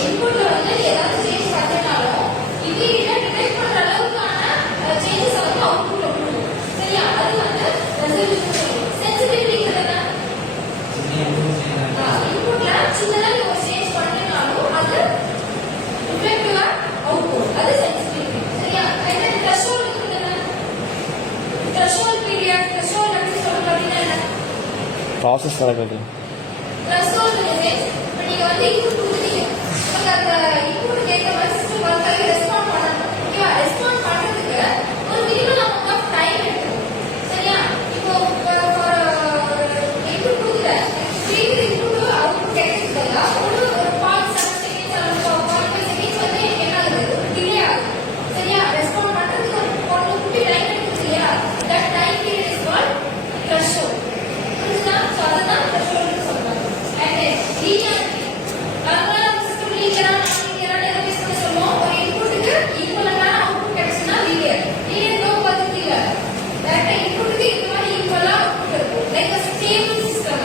இன்புட்ல வந்து ஏதாவது சேஞ்ச் பண்ணனாலும் இமீடியட்டா டிடெக்ட் பண்ற அளவுக்கான சேஞ்சஸ் வந்து அவுட்புட்ல கொடுக்கும். சரியா? அது வந்து ரெசல்யூஷன் சென்சிட்டிவிட்டி என்ன? இன்புட்ல சின்னதா நீங்க ஒரு சேஞ்ச் பண்ணனாலும் அது ரிஃப்ளெக்டிவா அவுட்புட் அது சென்சிட்டிவிட்டி. சரியா? என்ன த்ரெஷோல்ட் என்ன? த்ரெஷோல்ட் பீரியட் த்ரெஷோல்ட் அப்படி சொல்றது அப்படின்னா என்ன? ப்ராசஸ் நடக்குது. த்ரெஷோல்ட் மீன்ஸ் இப்ப நீங்க வந்து இன்புட் கொடுத்தீங்க. உங்களுக்கு அந்த இன்புட் கேட்க மாதிரி சிஸ்டம் வந்து ரெஸ்பாண்ட் பண்ணணும். ஓகேவா? ரெஸ்பாண்ட் பண்றதுக்கு ஒரு மினிமம் அமௌண்ட் ஆஃப் டைம் எடுக்கும். சரியா? இப்போ இன்புட் கொடுக்கல சீக்கிரம் இன்புட் அவுட்புட் கிடைக்கிறதுல ஒரு 0.7 செகண்ட்ஸ் அல்லது 0.5 செகண்ட்ஸ் வந்து என்ன ஆகுது? டிலே ஆகுது. சரியா? ரெஸ்பாண்ட் பண்றதுக்கு ஒரு குட்டி டைம் எடுக்குது இல்லையா? That time period is called threshold. புரியுதா? சோ அதுதான் த்ரெஷோல்ட்னு சொல்றாங்க. அண்ட் லீனியாரிட்டி நார்மலா சிஸ்டம் லீனியரா நான் எதை பேஸ் பண்ண சொல்லுவோம்? ஒரு இன்புட்டுக்கு ஈக்குவலான அவுட்புட் கிடைச்சுன்னா லீனியர். லீனியர் நோ பத்தி இல்ல. டைரக்டா இன்புட்டுக்கு இந்த மாதிரி ஈக்குவலா அவுட்புட் இருக்கும். Like a stable system.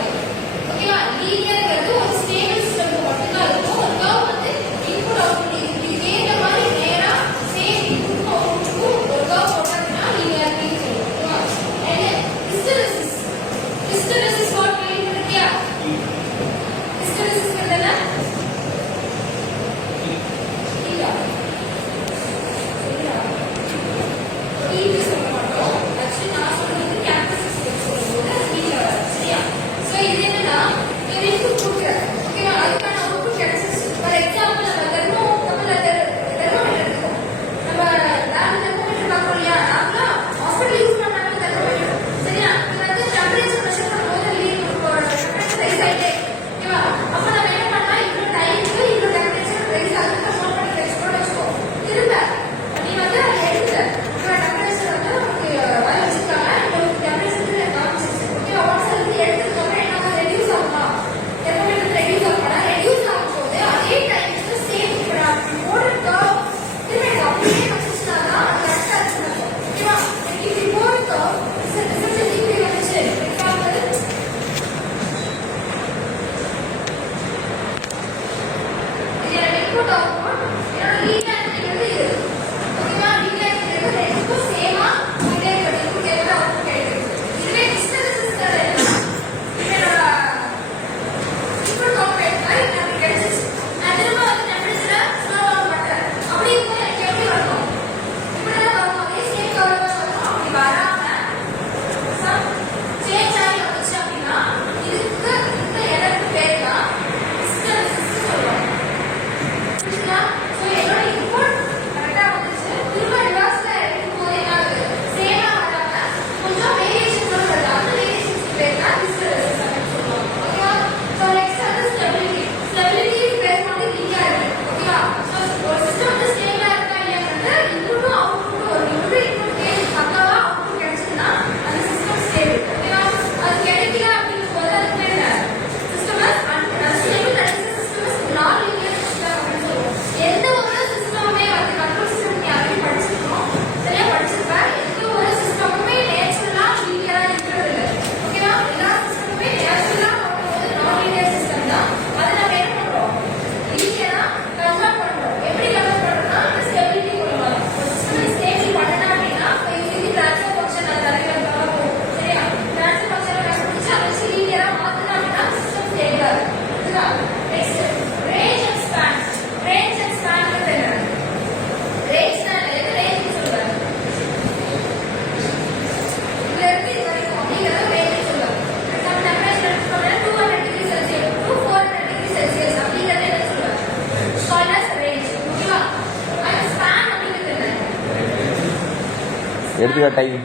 ஓகேவா? லீனியர்ங்கிறது ஒரு ஸ்டேபிள் சிஸ்டம்க்கு மட்டும்தான் இருக்கும். ஒரு கர்வ் வந்து இன்புட் அவுட்புட் இதுக்கு ஏற்ற மாதிரி நேரா சேம் இன்புட் அவுட்புட்க்கும் ஒரு கர்வ் போட்டாங்கன்னா லீனியாரிட்டின்னு சொல்லுவோம். ஓகேவா? அண்ட் ஹிஸ்டெரிசிஸ் ஹிஸ்டெரிசிஸ் வாட் கேள்விப்பட்டிருக்கியா? ஹிஸ்டெரிசிஸ் என்னன்னா இல்ல சரியா? இது சொல்ல மாட்டோம். ஆக்சுவலி நான் சொல்றது கேம்பஸ் சொல்லும்போது வீட்ல சரியா? சோ இது என்னன்னா ஒரு இன்புட் கொடுக்குறேன். ஓகேவா? அதுக்கான அவுட்புட் கிடைச்சிச்சு. ஃபார் எக்ஸாம்பிள் நம்ம தெர்மோமீட்டர் எடுத்துக்கோம். நம்ம லேப்ல தெர்மோமீட்டர் பார்க்கறோம் இல்லையா? நாம ஹாஸ்பிட்டல் யூஸ் பண்ணாங்க தெர்மோமீட்டர். சரியா? இது வந்து டெம்பரேச்சர் மெஷர் பண்ணும்போது டெம்பரேச்சர் ரைஸ் ஆயிட்டே. ஓகேவா? அப்ப நம்ம என்ன பண்ணலாம்? இவ்வளவு டைமுக்கு இவ்வளவு டெம்பரேச்சர் ரைஸ் ஆகுது நோட் பண்ணி வச்சுக்கோ. திரும்ப நீ வந்து அதை எடுக்கல. ஓகேவா? டெம்பரேச்சர் வந்து நமக்கு வாய் வச்சிருக்காங்க. உங்களுக்கு டெம்பரேச்சர் காமிச்சிருச்சு. ஓகேவா? ஒன்ஸ் அது எடுத்ததுக்கு அப்புறம் என்ன ஆகும்? ரெடியூஸ் ஆகுமா? தெர்மோமீட்டர் ரெடியூஸ் ஆகுமா? ரெடியூஸ் ஆகும்போது அதே டைமுக்கு சேம் போடுறதோ திரும்ப அப்படியே வச்சுச்சுன்னா தான் அது கரெக்டா இருக்கு. ஓகேவா? இப்படி போடுறதோ ரிசல்ட் இப்படி வந்துச்சு. எக்ஸாம்பிள் இதோட இன்புட் அவுட்புட் இதோட லீனியாரிட்டி வந்து இது. ஓகேவா? லீனியாரிட்டி வந்து ரெண்டுக்கும் சேமா ரிலேட் இன்புட் எவ்வளவு அவுட்புட் கிடைக்குது. இதுவே ஹிஸ்டெரிசிஸ் என்னன்னா இதோட இன்புட் அவுட்புட் எடுத்தா எனக்கு கிடைச்சிச்சு. நான் திரும்ப வந்து டெம்பரேச்சரை ஸ்லோ டவுன் பண்றேன். அப்படி இருக்கும்போது எனக்கு எப்படி வரணும்? இப்படிதான் வரணும். அதே சேம் கர்வ் தான் வரணும். அப்படி வராம சம் சேஞ்ச் ஆகி வந்துச்சு அப்படின்னா இதுக்கு இந்த எரருக்கு பேர் தான் ஹிஸ்டெரிசிஸ் சொல்லுவாங்க. புரியுதா? சோ என்னோட இன்புட் கரெக்டா வந்துச்சு. திரும்ப ரிவர்ஸ்ல எடுக்கும்போது என்ன ஆகுது? சேமா வராம கொஞ்சம் வேரியேஷன்ஸ் வருது. அந்த வேரியேஷன்ஸ்க்கு பேர் தான் ஹிஸ்டெரிசிஸ் அப்படின்னு சொல்லுவாங்க. ஓகேவா? சோ நெக்ஸ்ட் வந்து stability. Stability is based on the linearity. ஓகேவா? சோ ஒரு சிஸ்டம் வந்து ஸ்டேபிளா இருக்கா இல்லையாங்கிறது இன்புட்டும் அவுட்புட்டும் ஒரு இன்புட் கேள்வி பக்காவா அவுட்புட் கிடைச்சதுன்னா அந்த சிஸ்டம் ஸ்டேபிள். ஓகேவா? அது கிடைக்கல அப்படிங்கும்போது அதுக்கு பேர் என்ன? System unstable. That is system is நான் லீனியர் சிஸ்டம் அப்படின்னு சொல்லுவோம். எந்த ஒரு சிஸ்டமுமே வந்து கண்ட்ரோல் சிஸ்டம் நீ ஆல்ரெடி படிச்சிருக்கோம். சரியா? படிச்சிருப்ப. எந்த ஒரு சிஸ்டமுமே நேச்சுரலா லீனியரா இருக்கிறது இல்லை. ஓகேவா? எல்லா சிஸ்டமுமே நேச்சுரலா பண்ணும்போது நான் லீனியர் சிஸ்டம் தான். அதை நம்ம என்ன பண்றோம்? லீனியரா கன்வெர்ட் பண்றோம். எப்படி கன்வெர்ட் பண்றோம்னா ஸ்டெபிலிட்டி மூலமா. ஒரு சிஸ்டம் ஸ்டேபிள் பண்ணனா அப்படின்னா இது ட்ரான்ஸ்ஃபர் ஃபங்க்ஷன் அது தலையில போகும். சரியா? ட்ரான்ஸ்ஃபர் ஃபங்க்ஷனை கண்டுபிடிச்சு அதை வச்சு லீனியரா மாத்தினா அப்படின்னா சிஸ்டம் ஸ்டேபிளா இருக்கும். புரியுதா? Next range and span. Range and span என்ன? ரேஞ்ச் தான் எது ரேஞ்ச் சொல்றாங்க? இதுல இருந்து இது வரைக்கும் அப்படிங்கறத ரேஞ்ச் சொல்றாங்க. நம்ம டெம்பரேச்சர் எடுத்துக்கோங்க 200 degree celsius to 400 degree celsius அப்படிங்கறத என்ன சொல்றாங்க? Called as range. ஓகேவா? அண்ட் ஸ்பேன் அப்படிங்கிறது என்ன? எடுத்துக்க டைம்